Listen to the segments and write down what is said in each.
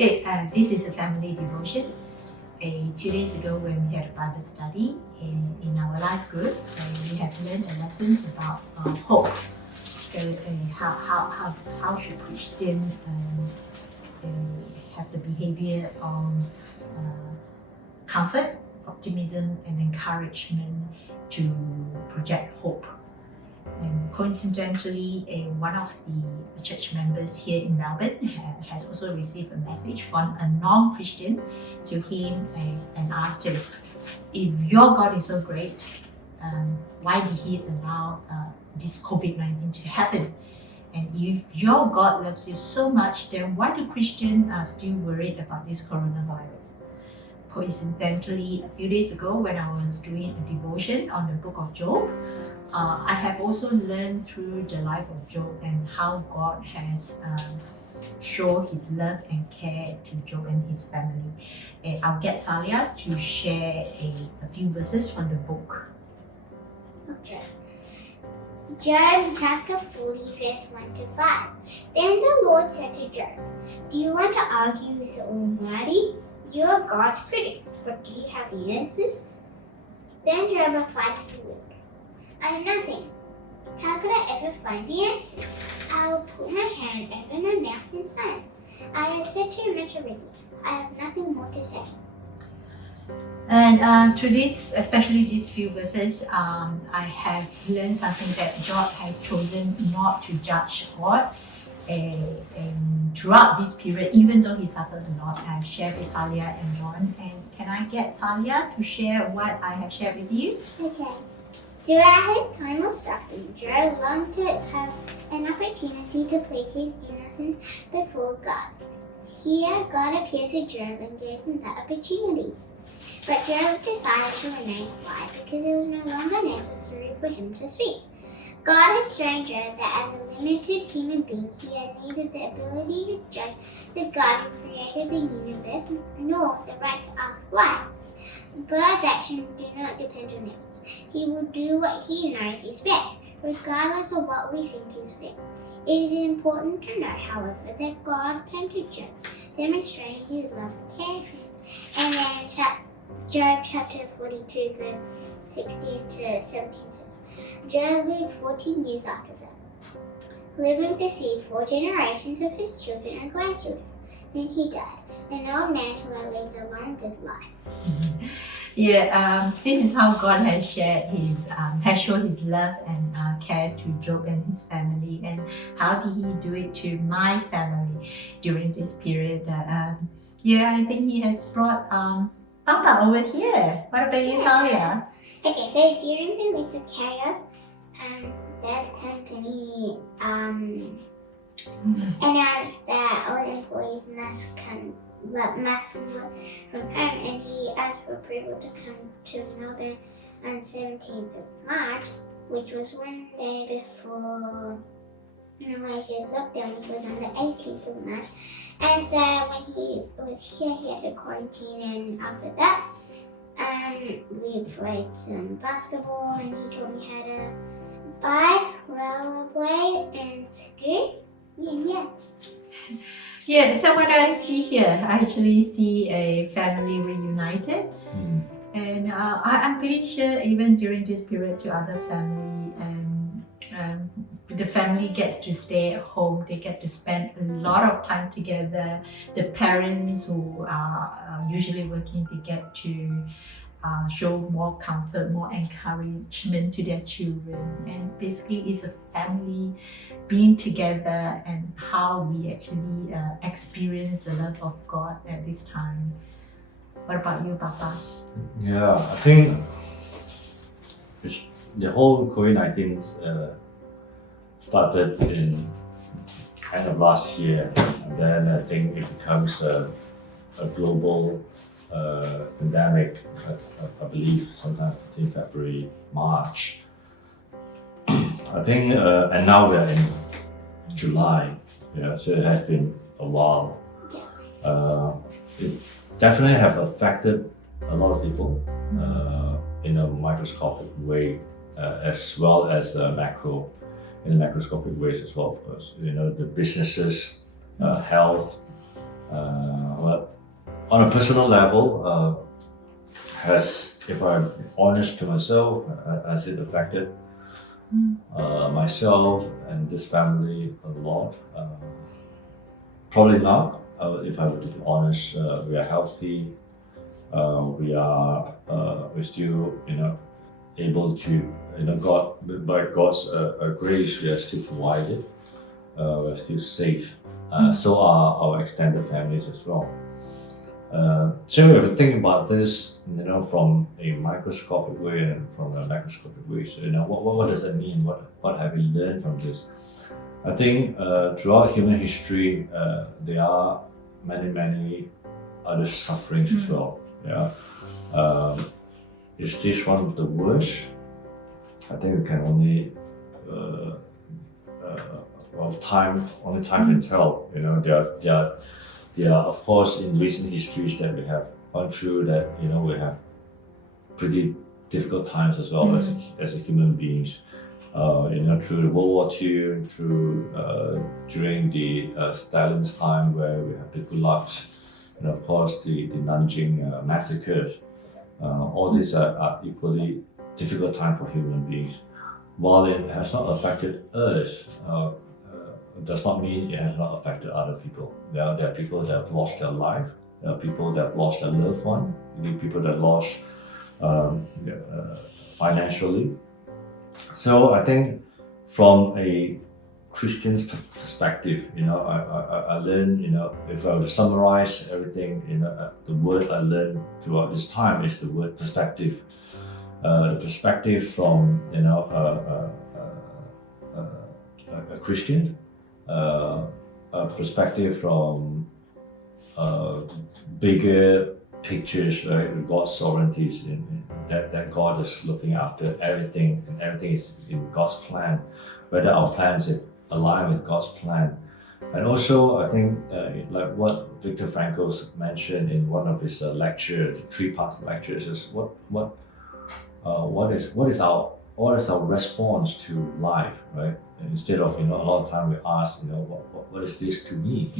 Okay, this is a family devotion. 2 days ago when we had a Bible study in our life group, we have learned a lesson about hope. So how should Christian have the behavior of comfort, optimism and encouragement to project hope. And coincidentally, one of the church members here in Melbourne has also received a message from a non-Christian to him and asked him, if your God is so great, why did he allow this COVID-19 to happen? And if your God loves you so much, then why do Christians are still worried about this coronavirus? Coincidentally, a few days ago when I was doing a devotion on the book of Job, I have also learned through the life of Job and how God has shown his love and care to Job and his family. I'll get Thalia to share a few verses from the book. Okay. Job chapter 40, verse 1 to 5. Then the Lord said to Job, "Do you want to argue with the Almighty? You are God's critic, but do you have the answers?" Then Job replied to the Lord, "I have nothing. How could I ever find the answer? I will put my hand over my mouth in silence. I have said too much already. I have nothing more to say." And through this, especially these few verses, I have learned something that Job has chosen not to judge God. And throughout this period, even though he suffered a lot, I've shared with Thalia and John. And can I get Thalia to share what I have shared with you? Okay. Throughout his time of suffering, Job longed to have an opportunity to plead his innocence before God. Here, God appeared to Job and gave him that opportunity. But Job decided to remain quiet because it was no longer necessary for him to speak. God had shown Job that as a limited human being, he had neither the ability to judge the God who created the universe nor the right to ask why. God's actions do not depend on ours. He will do what he knows is best, regardless of what we think is fit. It is important to note, however, that God came to Job, demonstrating his love and care for him. And then Job chapter 42, verse 16 to 17 says, Job lived 14 years after that, living to see 4 generations of his children and grandchildren. Then he died, an old man who had lived a long, good life. This is how God has has shown his love and care to Job and his family. And how did he do it to my family during this period? I think he has brought Papa over here. What about you, Thalia? Okay, so during the weeks of chaos, Dad's company announced that all employees must work from home, and he asked for approval to come to Melbourne on 17th of March, which was one day before Malaysia's lockdown, which was on the 18th of March. And so when he was here, he had to quarantine, and after that, we played some basketball, and he taught me how to bike, rollerblade, and ski. So what I see here, I actually see a family reunited. And I'm pretty sure even during this period to other family, the family gets to stay at home. They get to spend a lot of time together. The parents who are usually working, they get to show more comfort, more encouragement to their children. And basically it's a family being together and how we actually experience the love of God at this time. What about you, Papa? Yeah, I think the whole COVID-19 started in end of last year, and then I think it becomes a global pandemic, I believe sometime in February, March. I think, and now we're in July, so it has been a while. It definitely have affected a lot of people in a microscopic way, as well as in macroscopic ways as well, of course. The businesses, health, But on a personal level, if I'm honest to myself, has it affected myself and this family a lot? Probably not. If I were to be honest, we are healthy. We're still, able to, by God's grace, we are still provided. We're still safe. So are our extended families as well. So if you think about this, from a microscopic way and from a macroscopic way, so what does that mean? What have we learned from this? I think throughout human history, there are many other sufferings as well. Yeah. Is this one of the worst? I think we can only time can tell. There are of course in recent histories that we have gone through that we have pretty difficult times as well as a human beings. Through the World War II, during the Stalin's time where we have the gulags, and of course the Nanjing massacres. All these are equally difficult time for human beings. While it has not affected us, does not mean it has not affected other people. There are people that have lost their life. There are people that have lost their loved one. There are people that lost financially. So I think from a Christian's perspective, I learned, if I were to summarize everything, the words I learned throughout this time is the word perspective. The perspective from, a Christian, a perspective from bigger pictures, right? God's sovereignty, that God is looking after everything, and everything is in God's plan. Whether our plans is aligned with God's plan, and also I think like what Viktor Frankl mentioned in one of his lectures, 3-part lectures, is what is our response to life, right? And instead of a lot of time we ask, what is this to me?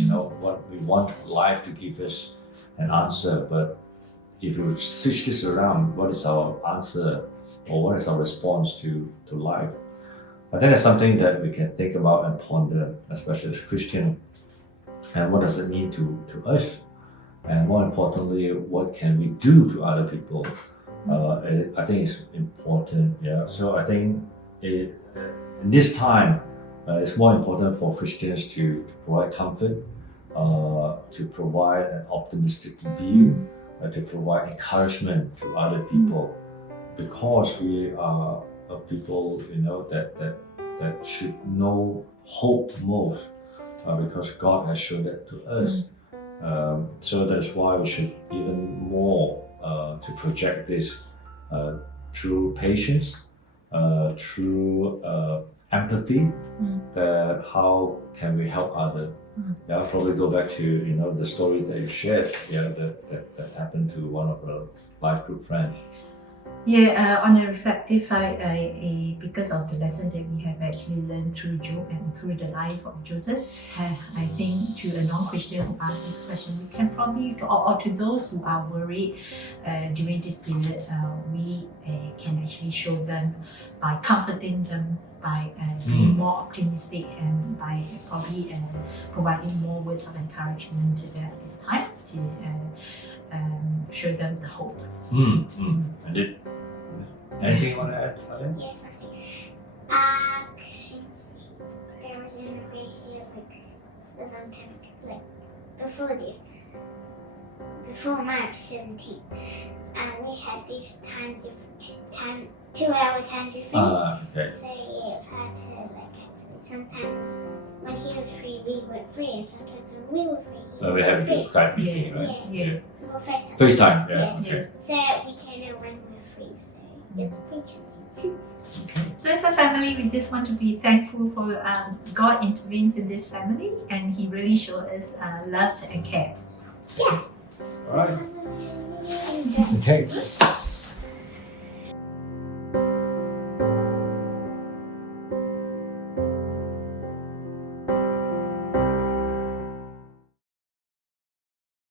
What we want life to give us an answer, but if we switch this around, what is our answer or what is our response to life? I think that's something that we can think about and ponder, especially as Christian. And what does it mean to us? And more importantly, what can we do to other people? I think it's important. Yeah. So I think in this time, it's more important for Christians to provide comfort, to provide an optimistic view, to provide encouragement to other people, because we are people that should know hope most, because God has shown that to us. So that's why we should even more to project this through patience, through empathy. That how can we help others? Yeah, I'll probably go back to the stories that you shared. Yeah, that happened to one of our life group friends. Yeah, on a reflective side, because of the lesson that we have actually learned through Job and through the life of Joseph, I think to a non-Christian who asks this question, we can probably, or to those who are worried during this period, we can actually show them by comforting them, by being more optimistic, and by probably providing more words of encouragement to them this time to show them the hope. And anything you want to add, Thalia? Yes, I think. Since there was an invasion a long time ago, before March 17th, we had this time 2-hour time difference. Okay. So yeah, it was hard to sometimes when he was free, we weren't free, and sometimes when we were free, So we have this Skype meeting, right? Yeah. Well, FaceTime. FaceTime, yeah. Okay. Yes. So we turned it when we were free, so it's pretty challenging. So as a family, we just want to be thankful for God intervenes in this family, and He really shows us love and care. Yeah. All right. Okay. Okay.